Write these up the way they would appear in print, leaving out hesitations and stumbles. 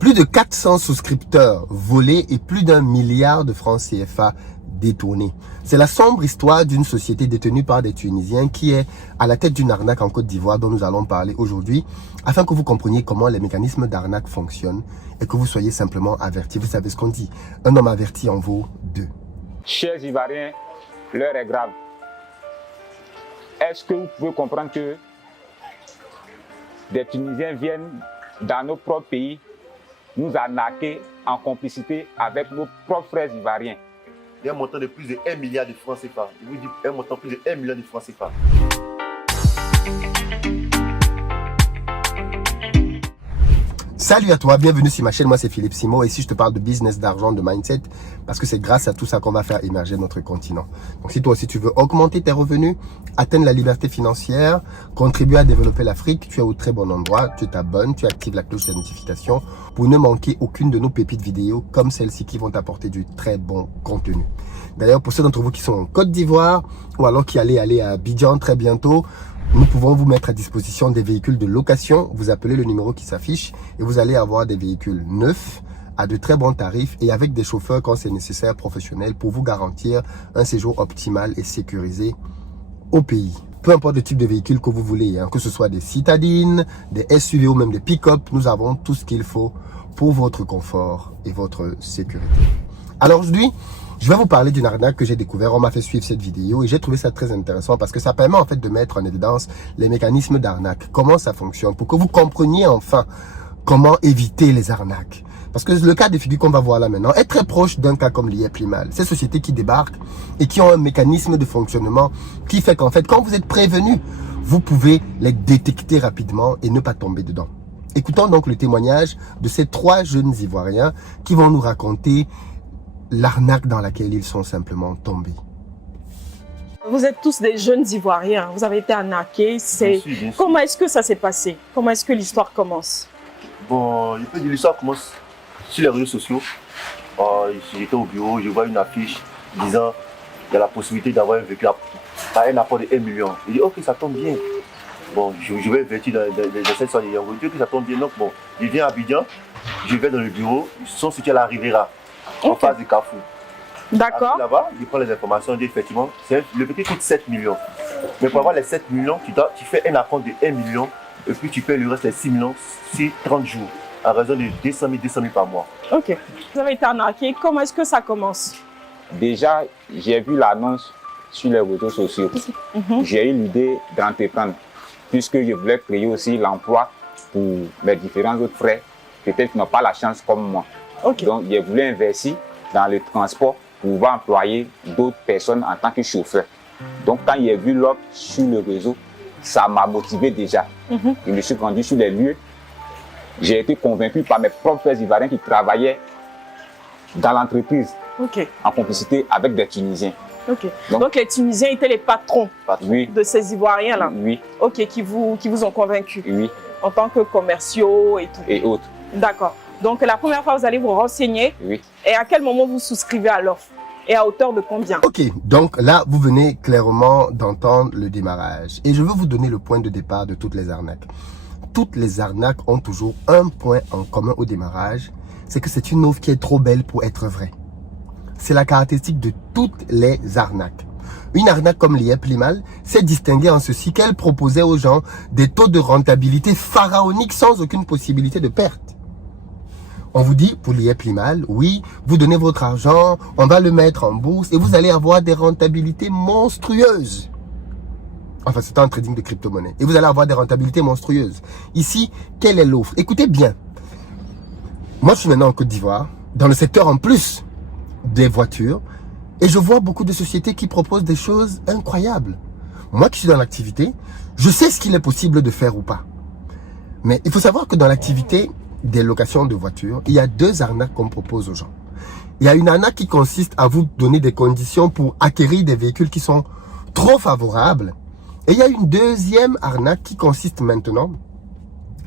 Plus de 400 souscripteurs volés et plus d'1 milliard de francs CFA détournés. C'est la sombre histoire d'une société détenue par des Tunisiens qui est à la tête d'une arnaque en Côte d'Ivoire dont nous allons parler aujourd'hui afin que vous compreniez comment les mécanismes d'arnaque fonctionnent et que vous soyez simplement avertis. Vous savez ce qu'on dit, un homme averti en vaut deux. Chers Ivoiriens, l'heure est grave. Est-ce que vous pouvez comprendre que des Tunisiens viennent dans nos propres pays nous arnaquer en complicité avec nos propres frères ivoiriens? Il y a un montant de plus de 1 milliard de francs CFA. Je vous dis un montant de plus de 1 milliard de francs CFA. Salut à toi, bienvenue sur ma chaîne, moi c'est Philippe Simo et ici je te parle de business, d'argent, de mindset parce que c'est grâce à tout ça qu'on va faire émerger notre continent. Donc si toi aussi tu veux augmenter tes revenus, atteindre la liberté financière, contribuer à développer l'Afrique, tu es au très bon endroit, tu t'abonnes, tu actives la cloche de notification pour ne manquer aucune de nos pépites vidéo comme celles-ci qui vont t'apporter du très bon contenu. D'ailleurs pour ceux d'entre vous qui sont en Côte d'Ivoire ou alors qui allez aller à Abidjan très bientôt, nous pouvons vous mettre à disposition des véhicules de location. Vous appelez le numéro qui s'affiche et vous allez avoir des véhicules neufs à de très bons tarifs et avec des chauffeurs quand c'est nécessaire professionnels pour vous garantir un séjour optimal et sécurisé au pays. Peu importe le type de véhicule que vous voulez, que ce soit des citadines, des SUV ou même des pick-up, nous avons tout ce qu'il faut pour votre confort et votre sécurité. Alors aujourd'hui, je vais vous parler d'une arnaque que j'ai découvert. On m'a fait suivre cette vidéo et j'ai trouvé ça très intéressant parce que ça permet en fait de mettre en évidence les mécanismes d'arnaque. Comment ça fonctionne pour que vous compreniez enfin comment éviter les arnaques. Parce que le cas de figure qu'on va voir là maintenant est très proche d'un cas comme l'IEP-Limal. Ces sociétés qui débarquent et qui ont un mécanisme de fonctionnement qui fait qu'en fait quand vous êtes prévenu, vous pouvez les détecter rapidement et ne pas tomber dedans. Écoutons donc le témoignage de ces trois jeunes Ivoiriens qui vont nous raconter l'arnaque dans laquelle ils sont simplement tombés. Vous êtes tous des jeunes Ivoiriens, vous avez été arnaqués. Bien sûr. Comment est-ce que ça s'est passé? Comment est-ce que l'histoire commence? Bon, je peux dire l'histoire commence sur les réseaux sociaux. J'étais au bureau, je vois une affiche disant qu'il y a la possibilité d'avoir un véhicule à un apport de 1 million. Je dis ok, ça tombe bien. Bon, je vais investir dans cette soirée. Je dis que ça tombe bien. Donc bon, je viens à Abidjan, je vais dans le bureau, ils sont situés à la Riviera. En face du Carrefour. D'accord. Là-bas, je prends les informations, je dis effectivement, le véhicule coûte 7 millions. Mais pour avoir les 7 millions, tu fais un acompte de 1 million et puis tu payes le reste, les 6 millions, sur 30 jours, à raison de 200 000 par mois. Ok. Vous avez été arnaqué, comment est-ce que ça commence? Déjà, j'ai vu l'annonce sur les réseaux sociaux. J'ai eu l'idée d'entreprendre puisque je voulais créer aussi l'emploi pour mes différents autres frères, peut-être qui n'ont pas la chance comme moi. Okay. Donc, j'ai voulu investir dans le transport pour pouvoir employer d'autres personnes en tant que chauffeur. Donc, quand j'ai vu l'offre sur le réseau, ça m'a motivé déjà. Je me suis rendu sur les lieux. J'ai été convaincu par mes propres frères ivoiriens qui travaillaient dans l'entreprise en complicité avec des Tunisiens. Donc, les Tunisiens étaient les patrons de ces Ivoiriens-là? Oui. Ok, qui vous ont convaincu? Oui. En tant que commerciaux et tout? Et autres. D'accord. Donc, la première fois, vous allez vous renseigner. Oui. Et à quel moment vous souscrivez à l'offre? Et à hauteur de combien? Ok, donc là, vous venez clairement d'entendre le démarrage. Et je veux vous donner le point de départ de toutes les arnaques. Toutes les arnaques ont toujours un point en commun au démarrage. C'est que c'est une offre qui est trop belle pour être vraie. C'est la caractéristique de toutes les arnaques. Une arnaque comme l'IEP-Limal s'est distinguée en ceci qu'elle proposait aux gens des taux de rentabilité pharaoniques sans aucune possibilité de perte. On vous dit, pour l'IEP-Limal, oui, vous donnez votre argent, on va le mettre en bourse et vous allez avoir des rentabilités monstrueuses. Enfin, c'est un trading de crypto-monnaie. Et vous allez avoir des rentabilités monstrueuses. Ici, quelle est l'offre? Écoutez bien. Moi, je suis maintenant en Côte d'Ivoire, dans le secteur en plus des voitures, et je vois beaucoup de sociétés qui proposent des choses incroyables. Moi qui suis dans l'activité, je sais ce qu'il est possible de faire ou pas. Mais il faut savoir que dans l'activité des locations de voitures, il y a deux arnaques qu'on propose aux gens. Il y a une arnaque qui consiste à vous donner des conditions pour acquérir des véhicules qui sont trop favorables. Et il y a une deuxième arnaque qui consiste maintenant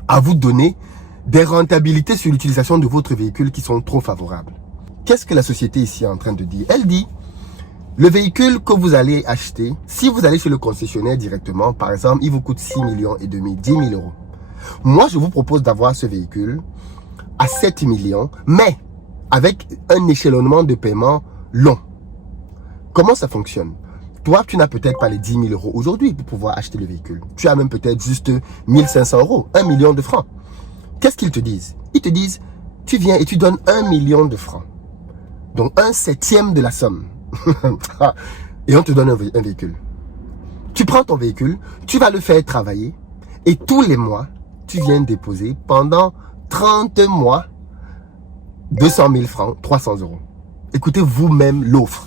à vous donner des rentabilités sur l'utilisation de votre véhicule qui sont trop favorables. Qu'est-ce que la société ici est en train de dire? Elle dit, le véhicule que vous allez acheter, si vous allez chez le concessionnaire directement, par exemple, il vous coûte 6 millions et demi, 10 000 euros. Moi, je vous propose d'avoir ce véhicule à 7 millions, mais avec un échelonnement de paiement long. Comment ça fonctionne? Toi, tu n'as peut-être pas les 10 000 euros aujourd'hui pour pouvoir acheter le véhicule. Tu as même peut-être juste 1 500 euros, 1 million de francs. Qu'est-ce qu'ils te disent? Ils te disent, tu viens et tu donnes 1 million de francs. Donc 1/7 de la somme. Et on te donne un véhicule. Tu prends ton véhicule, tu vas le faire travailler et tous les mois, tu viens déposer pendant 30 mois 200 000 francs, 300 euros. Écoutez vous-même l'offre.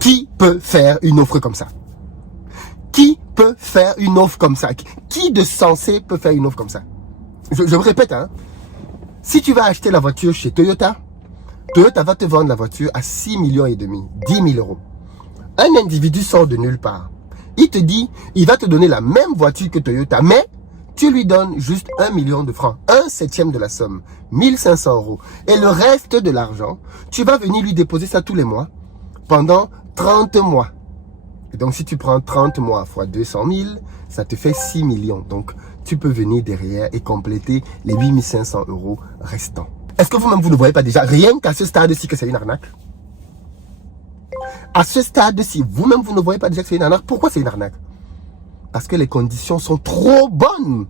Qui peut faire une offre comme ça? Qui peut faire une offre comme ça? Qui de sensé peut faire une offre comme ça? Je me répète, hein. Si tu vas acheter la voiture chez Toyota, Toyota va te vendre la voiture à 6,5 millions, 10 000 euros. Un individu sort de nulle part. Il te dit, il va te donner la même voiture que Toyota, mais tu lui donnes juste 1 million de francs, 1/7 de la somme, 1 500 euros. Et le reste de l'argent, tu vas venir lui déposer ça tous les mois, pendant 30 mois. Et donc, si tu prends 30 mois fois 200 000, ça te fait 6 millions. Donc, tu peux venir derrière et compléter les 8 500 euros restants. Est-ce que vous-même, vous ne voyez pas déjà, rien qu'à ce stade-ci, que c'est une arnaque? À ce stade-ci, vous-même, vous ne voyez pas déjà que c'est une arnaque? Pourquoi c'est une arnaque? Parce que les conditions sont trop bonnes.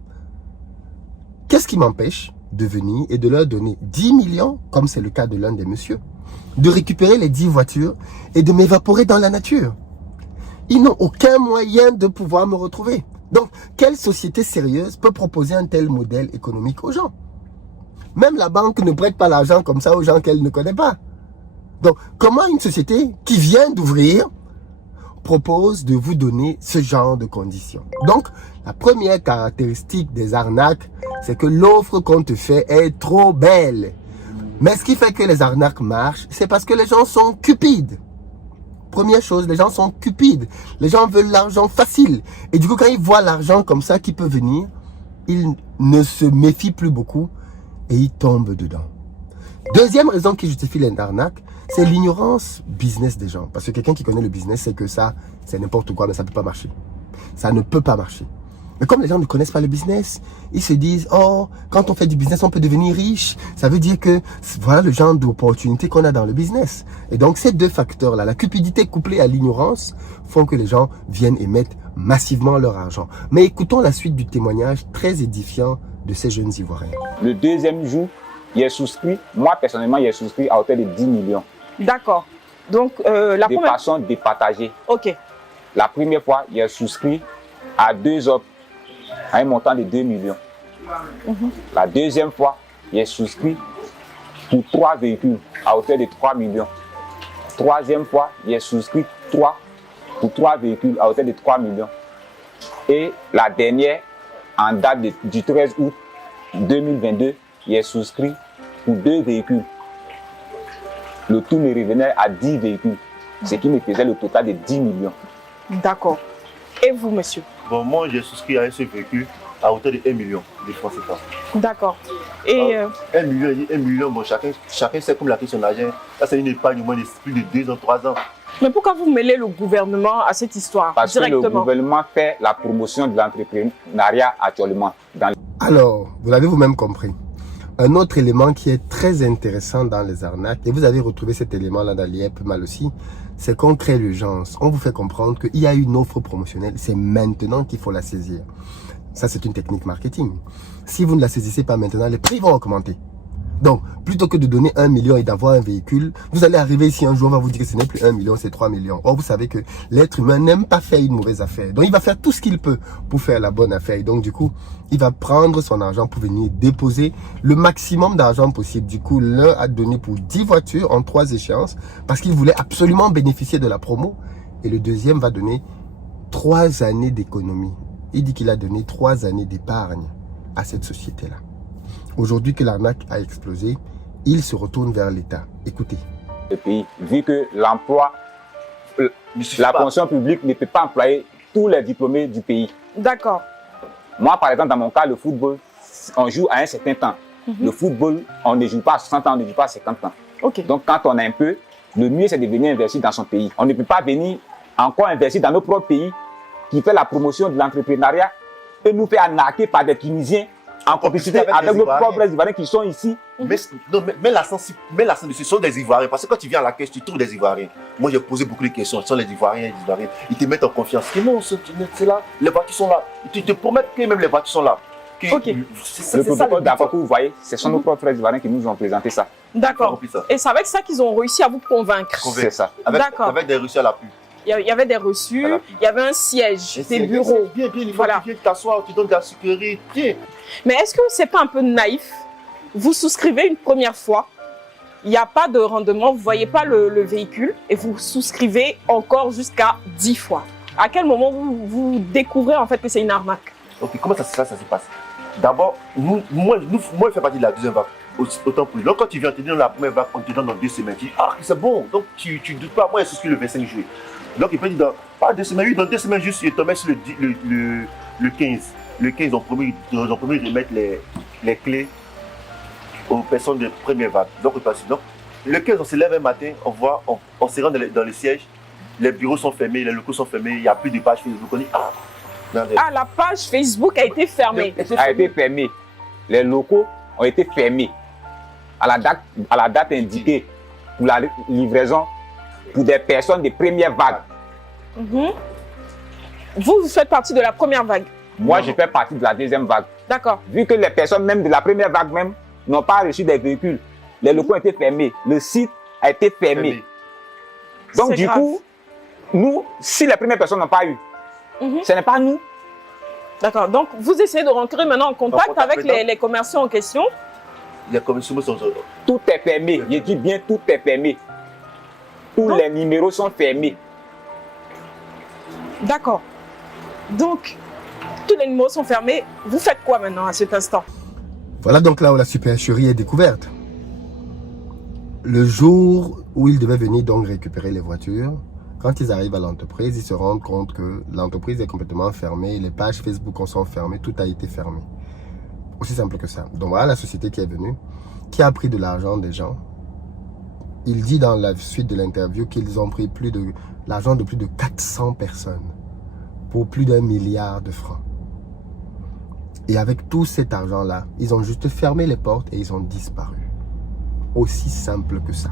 Qu'est-ce qui m'empêche de venir et de leur donner 10 millions, comme c'est le cas de l'un des messieurs, de récupérer les 10 voitures et de m'évaporer dans la nature? Ils n'ont aucun moyen de pouvoir me retrouver. Donc, quelle société sérieuse peut proposer un tel modèle économique aux gens? Même la banque ne prête pas l'argent comme ça aux gens qu'elle ne connaît pas. Donc, comment une société qui vient d'ouvrir propose de vous donner ce genre de conditions? Donc, la première caractéristique des arnaques, c'est que l'offre qu'on te fait est trop belle. Mais ce qui fait que les arnaques marchent, c'est parce que les gens sont cupides. Première chose, les gens sont cupides. Les gens veulent l'argent facile. Et du coup, quand ils voient l'argent comme ça qui peut venir, ils ne se méfient plus beaucoup et ils tombent dedans. Deuxième raison qui justifie les arnaques, c'est l'ignorance business des gens. Parce que quelqu'un qui connaît le business, c'est que ça, c'est n'importe quoi, mais ça ne peut pas marcher. Ça ne peut pas marcher. Mais comme les gens ne connaissent pas le business, ils se disent, oh, quand on fait du business, on peut devenir riche. Ça veut dire que voilà le genre d'opportunité qu'on a dans le business. Et donc, ces deux facteurs-là, la cupidité couplée à l'ignorance, font que les gens viennent et mettent massivement leur argent. Mais écoutons la suite du témoignage très édifiant de ces jeunes Ivoiriens. Le deuxième jour, il est souscrit, moi personnellement, il est souscrit à hauteur de 10 millions. D'accord. Donc, la de première... façon départagée. Ok. La première fois, il est souscrit à 2 offres à un montant de 2 millions. La deuxième fois, il est souscrit pour 3 véhicules à hauteur de 3 millions. Troisième fois, il est souscrit pour 3 véhicules à hauteur de 3 millions. Et la dernière, en date du 13 août 2022, il est souscrit pour 2 véhicules. Le tout me revenait à 10 véhicules, ce qui me faisait le total de 10 millions. D'accord. Et vous, monsieur? Bon, moi, j'ai souscrit à ce véhicule à hauteur de 1 million de francs CFA. D'accord. Et 1 million, bon, chacun sait comme la question de l'argent. Ça, c'est une épargne au moins de plus de 2 ans, 3 ans. Mais pourquoi vous mêlez le gouvernement à cette histoire directement? Parce que le gouvernement fait la promotion de l'entrepreneuriat actuellement. Alors, vous l'avez vous-même compris. Un autre élément qui est très intéressant dans les arnaques, et vous avez retrouvé cet élément-là dans l'IEP mal aussi, c'est qu'on crée l'urgence. On vous fait comprendre qu'il y a une offre promotionnelle, c'est maintenant qu'il faut la saisir. Ça, c'est une technique marketing. Si vous ne la saisissez pas maintenant, les prix vont augmenter. Donc, plutôt que de donner 1 million et d'avoir un véhicule, vous allez arriver ici un jour, on va vous dire que ce n'est plus 1 million, c'est 3 millions. Or, vous savez que l'être humain n'aime pas faire une mauvaise affaire. Donc, il va faire tout ce qu'il peut pour faire la bonne affaire. Et donc, du coup, il va prendre son argent pour venir déposer le maximum d'argent possible. Du coup, l'un a donné pour 10 voitures en 3 échéances parce qu'il voulait absolument bénéficier de la promo. Et le deuxième va donner 3 années d'économie. Il dit qu'il a donné 3 années d'épargne à cette société-là. Aujourd'hui que l'arnaque a explosé, il se retourne vers l'État. Écoutez. Le pays, vu que l'emploi, la fonction publique ne peut pas employer tous les diplômés du pays. D'accord. Moi, par exemple, dans mon cas, le football, on joue à un certain temps. Le football, on ne joue pas à 60 ans, on ne joue pas à 50 ans. Okay. Donc, quand on a un peu, le mieux, c'est de venir investir dans son pays. On ne peut pas venir encore investir dans nos propres pays qui fait la promotion de l'entrepreneuriat et nous faire arnaquer par des Tunisiens en complicité avec nos propres Ivoiriens qui sont ici. Mais la sensibilité, ce sont des Ivoiriens. Parce que quand tu viens à la caisse, tu trouves des Ivoiriens. Moi, j'ai posé beaucoup de questions. Ce sont les Ivoiriens, Ils te mettent en confiance. Et non, c'est là. Les voitures sont là. Ils te promettent que même les voitures sont là. Ok. Le protocole d'accord que vous voyez, ce sont nos propres frères Ivoiriens qui nous ont présenté ça. D'accord. Et c'est avec ça qu'ils ont réussi à vous convaincre. C'est ça. Avec des reçus à l'appui. Il y avait des reçus, il y avait un siège, des bureaux. Bien, il faut que tu t'assoies, tu donnes de la sécurité. Mais est-ce que c'est pas un peu naïf? Vous souscrivez une première fois, il n'y a pas de rendement, vous ne voyez pas le véhicule et vous souscrivez encore jusqu'à 10 fois. À quel moment vous découvrez en fait que c'est une arnaque? Ok, comment ça se passe? D'abord, moi, je fais partie de la deuxième vague. Autant pour lui. Donc, quand tu viens te dire dans la première vague, on te donne dans 2 semaines, tu dis, ah, c'est bon. Donc, tu ne doutes pas, moi, je souscris le 25 juillet. Donc, il peut dire, pas 2 semaines, oui, dans 2 semaines, juste, il te met sur le 15. Le 15, ils ont promis de mettre les clés aux personnes de première vague. Donc, le 15, on se lève un matin, on se rend dans le siège, les bureaux sont fermés, les locaux sont fermés, il n'y a plus de page Facebook. On dit, la page Facebook a été fermée. Les locaux ont été fermés à la date indiquée pour la livraison pour des personnes de première vague. Vous faites partie de la première vague? Moi, je fais partie de la deuxième vague. D'accord. Vu que les personnes même de la première vague même n'ont pas reçu des véhicules, les locaux ont été fermés, le site a été fermé. Donc du coup, nous, si les premières personnes n'ont pas eu, ce n'est pas nous. D'accord. Donc vous essayez de rentrer maintenant en contact avec les commerciaux en question. Les commerciaux sont... Tout est fermé. Je dis bien tout est fermé. Tous les numéros sont fermés. D'accord. Donc, tous les numéros sont fermés. Vous faites quoi maintenant à cet instant? Voilà donc là où la supercherie est découverte. Le jour où ils devaient venir donc récupérer les voitures, quand ils arrivent à l'entreprise, ils se rendent compte que l'entreprise est complètement fermée, les pages Facebook sont fermées, tout a été fermé. Aussi simple que ça. Donc voilà la société qui est venue, qui a pris de l'argent des gens. Il dit dans la suite de l'interview qu'ils ont pris l'argent de plus de 400 personnes pour plus d'1 milliard de francs. Et avec tout cet argent-là, ils ont juste fermé les portes et ils ont disparu. Aussi simple que ça.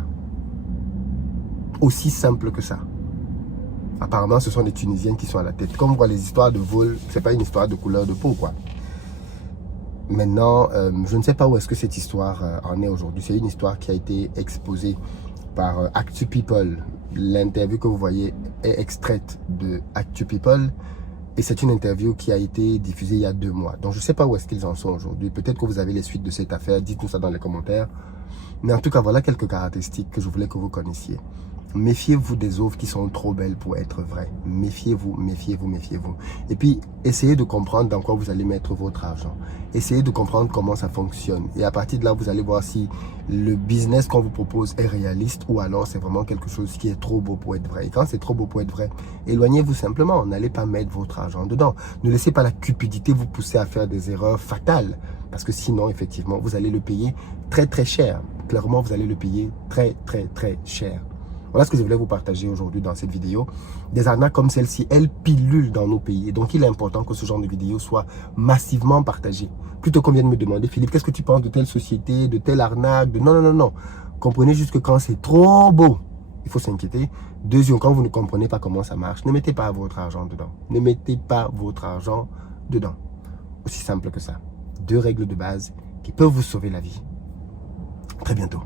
Aussi simple que ça. Apparemment, ce sont des Tunisiennes qui sont à la tête. Comme on voit les histoires de vol, c'est pas une histoire de couleur de peau, quoi. Maintenant, je ne sais pas où est-ce que cette histoire en est aujourd'hui. C'est une histoire qui a été exposée par Actu People. L'interview que vous voyez est extraite de Actu People. Et c'est une interview qui a été diffusée il y a 2 mois. Donc, je ne sais pas où est-ce qu'ils en sont aujourd'hui. Peut-être que vous avez les suites de cette affaire. Dites-nous ça dans les commentaires. Mais en tout cas, voilà quelques caractéristiques que je voulais que vous connaissiez. Méfiez-vous des offres qui sont trop belles pour être vraies. Méfiez-vous, méfiez-vous, méfiez-vous. Et puis, essayez de comprendre dans quoi vous allez mettre votre argent. Essayez de comprendre comment ça fonctionne. Et à partir de là, vous allez voir si le business qu'on vous propose est réaliste ou alors c'est vraiment quelque chose qui est trop beau pour être vrai. Et quand c'est trop beau pour être vrai, éloignez-vous simplement. N'allez pas mettre votre argent dedans. Ne laissez pas la cupidité vous pousser à faire des erreurs fatales. Parce que sinon, effectivement, vous allez le payer très, très cher. Clairement, vous allez le payer très, très, très cher. Voilà ce que je voulais vous partager aujourd'hui dans cette vidéo. Des arnaques comme celle-ci, elles pilulent dans nos pays. Et donc, il est important que ce genre de vidéo soit massivement partagé. Plutôt qu'on vienne me demander, Philippe, qu'est-ce que tu penses de telle société, de telle arnaque, de... Non, non, non, non. Comprenez juste que quand c'est trop beau, il faut s'inquiéter. Deuxièmement, quand vous ne comprenez pas comment ça marche, ne mettez pas votre argent dedans. Ne mettez pas votre argent dedans. Aussi simple que ça. 2 règles de base qui peuvent vous sauver la vie. À très bientôt.